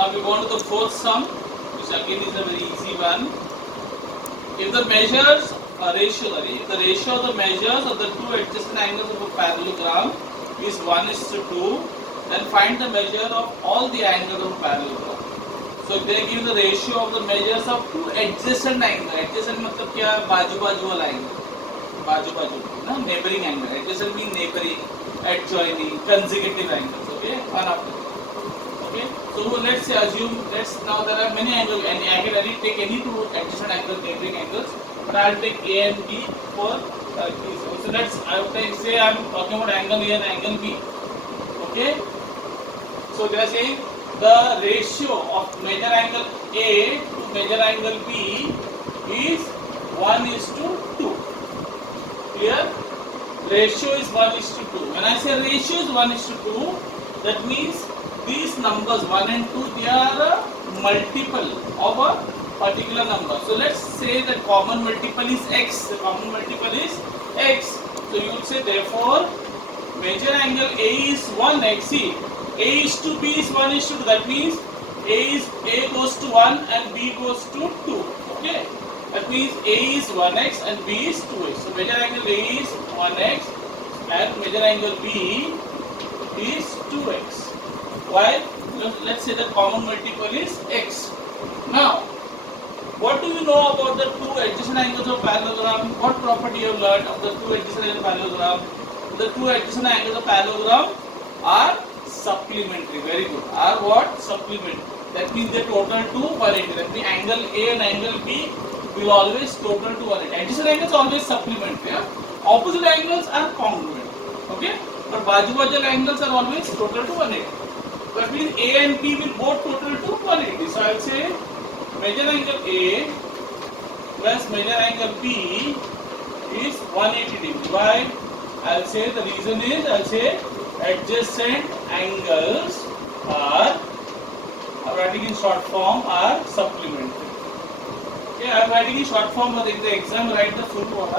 Now we go on to the fourth sum, which again is a very easy one. If the measures if the ratio of the measures of the two adjacent angles of a parallelogram is 1:2, then find the measure of all the angles of a parallelogram. So they give the ratio of the measures of two adjacent angles. Adjacent मतलब क्या? बाजू-बाजू वाला angle. बाजू-बाजू ना, neighboring angle. Adjacent means neighboring, adjoining, consecutive angles. Okay, one after the other. Okay, so let's say assume now there are many angles, and I can take any two adjacent angles, neighboring angles, but I'll take A and B for so I would say I'm talking about angle A and angle B. Okay, so they are saying the ratio of major angle A to major angle B is 1:2. Clear? Ratio is 1:2. When I say ratio is 1:2, that means these numbers 1 and 2, they are a multiple of a particular number. So let's say the common multiple is x. The common multiple is x. So you would say therefore major angle A is 1x. See, A is to B is 1:2. That means A goes to 1 and B goes to 2. Okay. That means A is 1x and B is 2x. So major angle A is 1x and major angle B is 2x. Why? Let's say the common multiple is x. Now, what do you know about the two adjacent angles of parallelogram? What property you have learned of the two adjacent angles of parallelogram? The two adjacent angles of parallelogram are supplementary. Very good. Are what? Supplementary. That means they total to 180. That means angle A and angle B will always total to 180. Adjacent angles always supplementary. Yeah? Opposite angles are congruent. Okay? But baju-bajal angles are always total to 180. That means A and B will both total to 180. So I will say major angle A plus major angle B is 180 degree. Why? I will say the reason is, I will say adjacent angles are, I am writing in short form, are supplementary. Okay, I am writing in short form, but in the exam write the full one.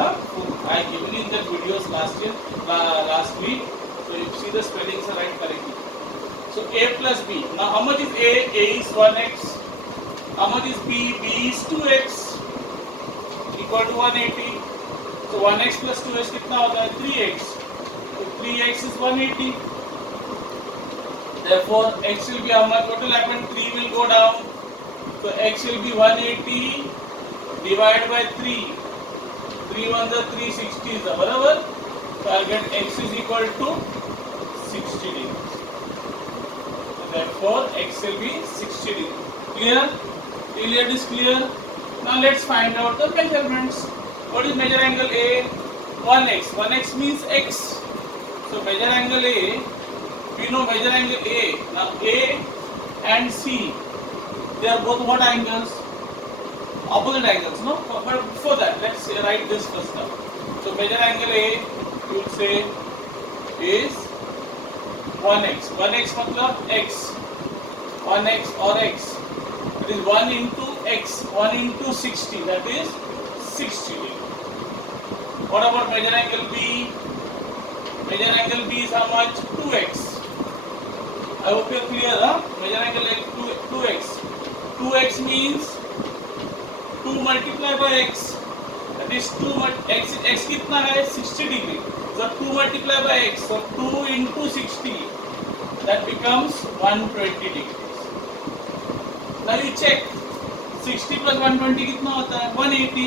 I given in the videos last week. So you see the spellings are right correctly. So A plus B. Now how much is A? A is 1x. How much is B? B is 2x equal to 180. So 1x plus 2x कितना होता है? 3x. So 3x is 180. Therefore x will be how much? What will happen? 3 will go down. So x will be 180 divided by 3. 3 1 the 360 is the बराबर. So I get x is equal to 60 degrees. Therefore, x will be 60 degrees. Clear? Till it is clear. Now let's find out the measurements. What is major angle A? 1x. 1x means x. So major angle A, we know major angle A. Now A and C, they are both what angles? Opposite angles, no? But before that, let's write this first up. So major angle A, you would say, is 1x. 1x मतलब x. 1x or x. It is 1 into x. 1 into 60. That is 60 degree. What about major angle B? Major angle B is how much? 2x. I hope you are clear, huh? Major angle is 2x. 2x means 2 multiplied by x. That is 2 x. X कितना है? 60 degree. So 2 multiplied by x. So 2 into 60. That becomes 120 degrees. Now you check. 60 plus 120 कितना होता है? 180.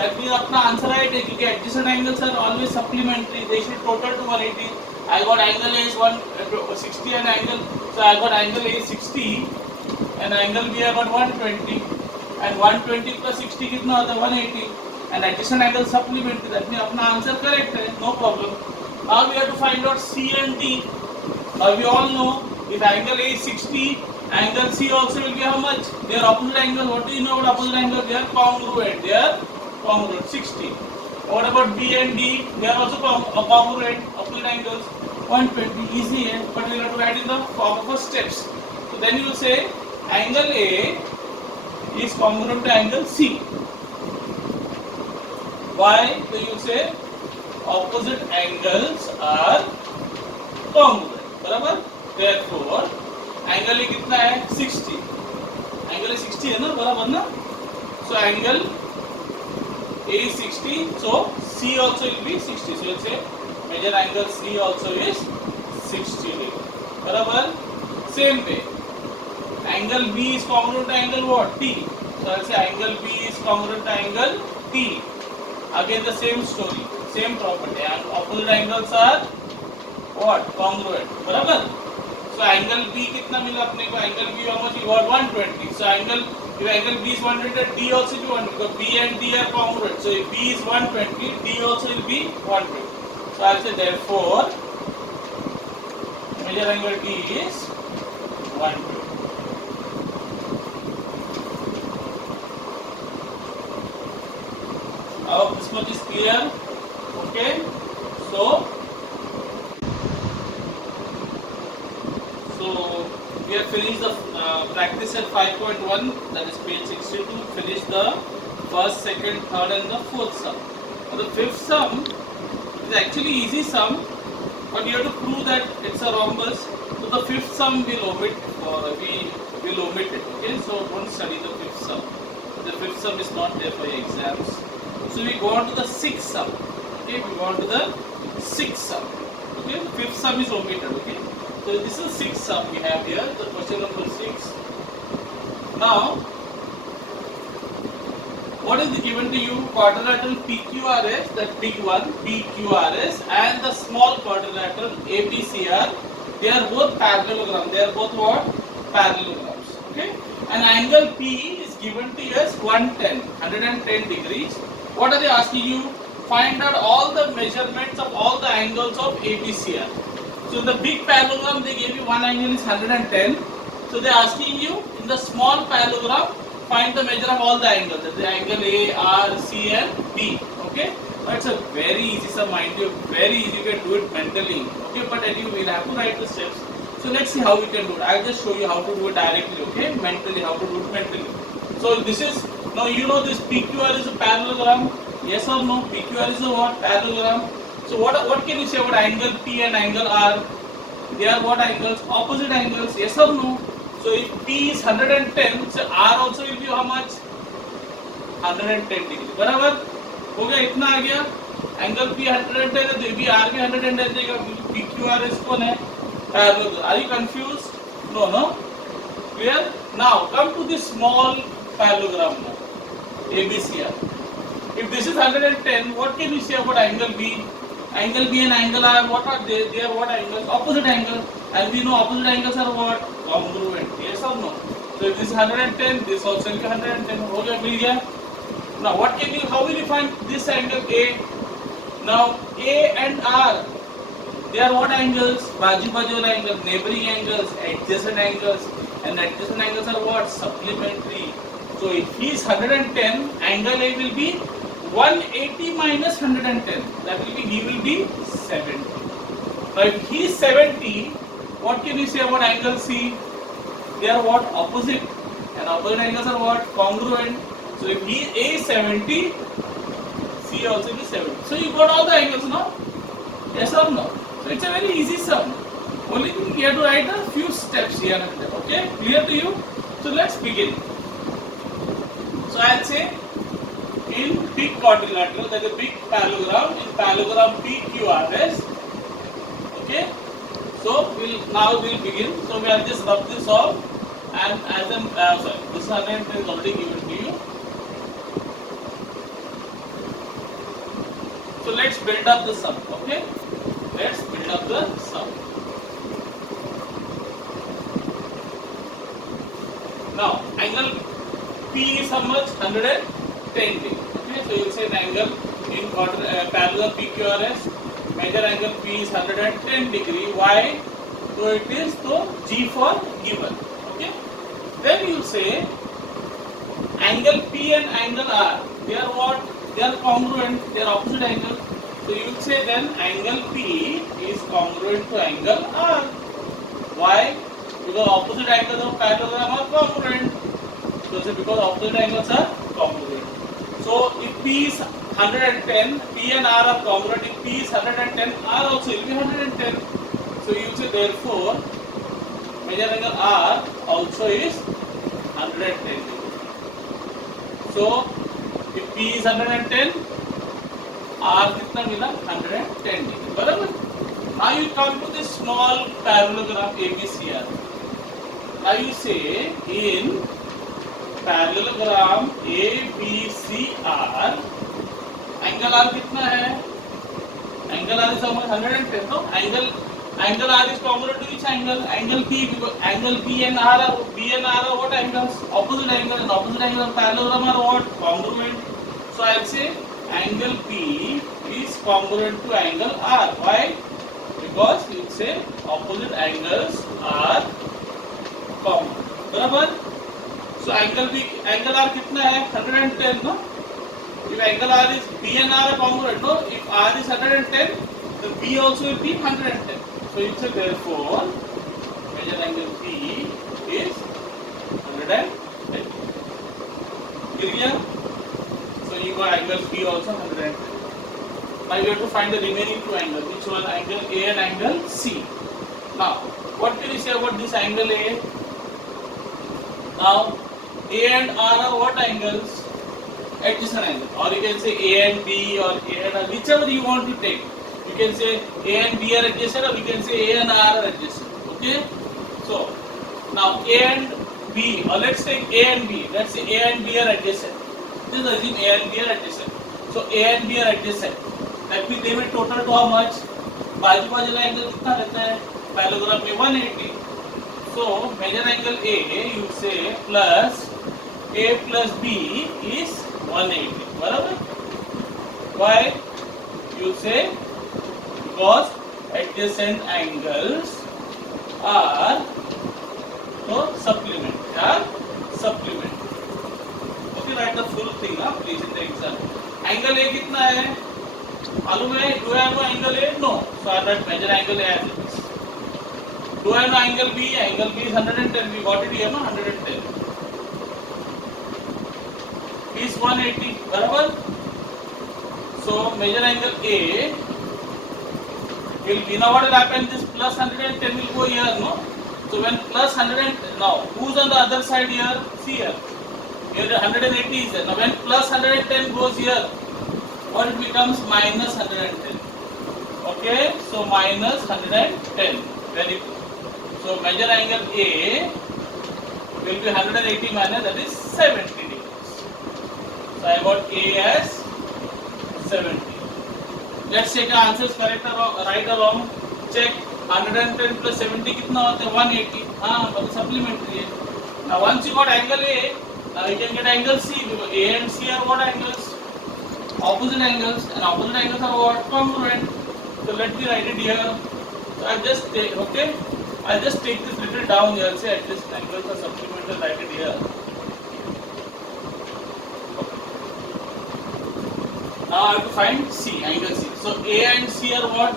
That means अपना answer right है क्योंकि adjacent angles are always supplementary. They should total to 180. I got angle A is 160 and angle. So I got angle A is 60 and angle B I got 120. And 120 plus 60 कितना होता है? 180. And adjacent angle supplementary. That means अपना answer correct है. No problem. Now we have to find out C and D. Now we all know if angle A is 60, angle C also will be how much? They are opposite angles. What do you know about opposite angles? They are congruent. They are congruent. 60. What about B and D? They are also congruent. Opposite angles. 120. Easy, but we have to add in the form of steps. So then you will say angle A is congruent to angle C. Why? So you say opposite angles are congruent. बराबर? Therefore, angle A कितना है 60, angle A 60 है ना, बराबर ना. So angle A is 60, so C also will be 60. So let's say measure angle C also is 60 degree. बराबर. Same way, angle B is congruent to angle what? T. So let's say angle B is congruent to angle T. Again the same story, same property. And opposite angles are what? Congruent. बराबर. So angle B कितना मिला अपने को? Angle B how much? We got 120. So angle, if angle B is 120, D also will be 120 because B and D are congruent. So if B is 120, D also will be 120. So I'll say therefore measure angle D is 120. I hope this much is clear. Okay. So we have finished the practice at 5.1, that is page 62. Finish the first, second, third and the fourth sum. Now the fifth sum is actually easy sum, but you have to prove that it's a rhombus. So the fifth sum we'll omit, we will omit it. Okay, so don't study the fifth sum. The fifth sum is not there for your exams. So we go on to the sixth sum. Okay, we go on to the sixth sum. Okay, the fifth sum is omitted. Okay. So this is sixth sum we have here, the question number 6. Now, what is given to you? Quadrilateral PQRS, that big one, PQRS, and the small quadrilateral ABCR. They are both parallelograms. They are both what? Parallelograms. Okay. An angle P is given to you as 110 degrees. What are they asking you? Find out all the measurements of all the angles of ABCR. So in the big parallelogram they gave you one angle is 110. So they are asking you in the small parallelogram find the measure of all the angles. That is the angle A, R, C and B. Okay. It's a very easy sum, mind you. Very easy, you can do it mentally. Okay. But anyway, we'll have to write the steps. So let's see how we can do it. I'll just show you how to do it directly. Okay. Mentally, how to do it mentally. So this is, now you know this PQR is a parallelogram. Yes or no? PQR is a what? Parallelogram. So what can you say about angle P and angle R? They are what angles? Opposite angles. Yes or no? So if P is 110, so R also will be how much? 110 degree. बराबर? हो गया, इतना आ गया. Angle P 110 है तो भी R भी 110 देगा. PQRS कौन है? Parallelogram. Are you confused? No, no. Clear? Now come to this small parallelogram now. ABCR. If this is 110, what can you say about angle B? Angle B and angle R, what are they? They are what angles? Opposite angles. And we know opposite angles are what? Congruent. Yes or no? So if this is 110, this also will be 110. हो गया, मिल गया. Now what can you? How will you find this angle A? Now A and R, they are what angles? बाजू वाले angles, neighboring angles, adjacent angles, and adjacent angles are what? Supplementary. So if he is 110, angle A will be 180 minus 110. That will be, he will be 70. Now if he is 70, what can you say about angle C? They are what? Opposite. And opposite angles are what? Congruent. So if he A is 70, C also is 70. So you got all the angles, no? Yes or no? So it's a very easy sum. Only thing you have to write a few steps here and there. Okay? Clear to you? So let's begin. So I'll say in big quadrilateral, that is a big parallelogram, in parallelogram PQRS. Okay? So we'll begin. So we have just rub this off, and as an this assignment is already given to you. So let's build up the sum. Okay? Let's build up the sum. Now angle P is how much? 110 degree. Okay, so you will say the angle in parallel PQRS, measure angle P is 110 degree. Why? So it is so G for given. Okay. Then you will say angle P and angle R, they are what? They are congruent. They are opposite angles. So you will say then angle P is congruent to angle R. Why? Because opposite angles of parallelogram are congruent. So because opposite angles are congruent. So if P is 110, P and R are congruent. If P is 110, R also will be 110. So you say therefore measure angle R also is 110 degree. So if P is 110, R कितना मिला 110 degree. बराबर. Now you come to this small parallelogram ABCR. Now you say in parallelogram ABCR, angle R कितना है? Angle R is 110. No, angle R is congruent to which angle? Angle P. Angle B and R are what angles? Opposite angle, and opposite angle of parallelogram are what? Congruent. So I will say angle P is congruent to angle R. Why? Because you say opposite angles are congruent. बराबर? So angle R कितना है? 110. No? If angle R is B and R are congruent, no? If R is 110, then B also will be 110. So you say therefore measure angle P is 110. Clear? So you got angle P also 110. Now you have to find the remaining two angles. Which one? Angle A and angle C. Now what can you say about this angle A? Now A and R are what angles? Adjacent angle. Or you can say A and B or A and R, whichever you want to take. You can say A and B are adjacent, or you can say A and R are adjacent. Okay? So now A and B, or let's take A and B. Let's say A and B are adjacent. Just assume A and B are adjacent. So A and B are adjacent. That means they will total to how much? बाजू बाजू का angle कितना रहता है? Parallelogram में 180. So measure angle A, you say plus A plus B is 180. बराबर? Why? You say because adjacent angles are so supplement. Are supplement. Okay, write the full thing, please in the exam. Angle A कितना है? मालूम है? Do I know angle A? No. So I write measure angle A as it is. Do I know angle B? Angle B is 110. We got it here, no? 110. Is 180. बराबर? So measure angle A will be, now what will happen? This plus 110 will go here, no? So when plus 100, now who's on the other side here? See here. Here 180 is there. Now when plus 110 goes here, what it becomes? Minus 110. Okay? So minus 110. Very good. So measure angle A will be 180 minus, that is 70 degrees. So I got A as 70. Let's check the answers correct or right or wrong. Check 110 plus 70 कितना होता है? 180. हाँ, but supplementary है. Now once you got angle A, now you can get angle C because A and C are what angles? Opposite angles, and opposite angles are what? Congruent. So let me write it here. So I just take, okay. I'll just take this little down here. Say at least angles are supplementary. Write it here. Now I have to find C, angle C. So A and C are what?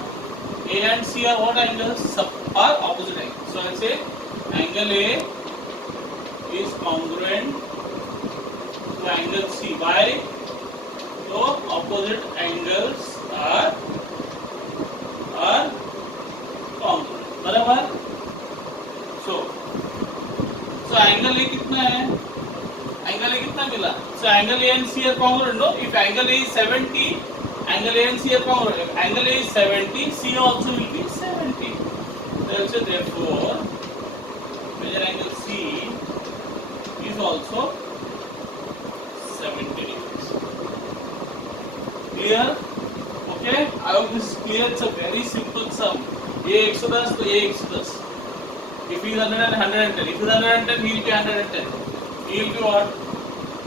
A and C are what angles? Are opposite angles. So I say angle A is congruent to angle C. Why? So opposite angles are congruent. बराबर? So angle A कितना है? Angle A कितना मिला? So angle A and C are congruent, no? If angle A is 70, angle A and C are congruent. If angle A is 70, C also will be 70. So therefore, measure angle C is also 70 degrees. Clear? Okay? I hope this is clear. It's a very simple sum. A 110 तो A 110. If he is 110, if he is 110, he will be 110. He will be what?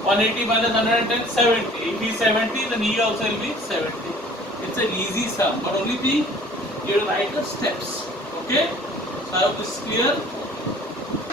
180 minus 110, 70. If he is 70, then he also will be 70. It's an easy sum, but only thing you have to write the steps. Okay? So I hope this is clear.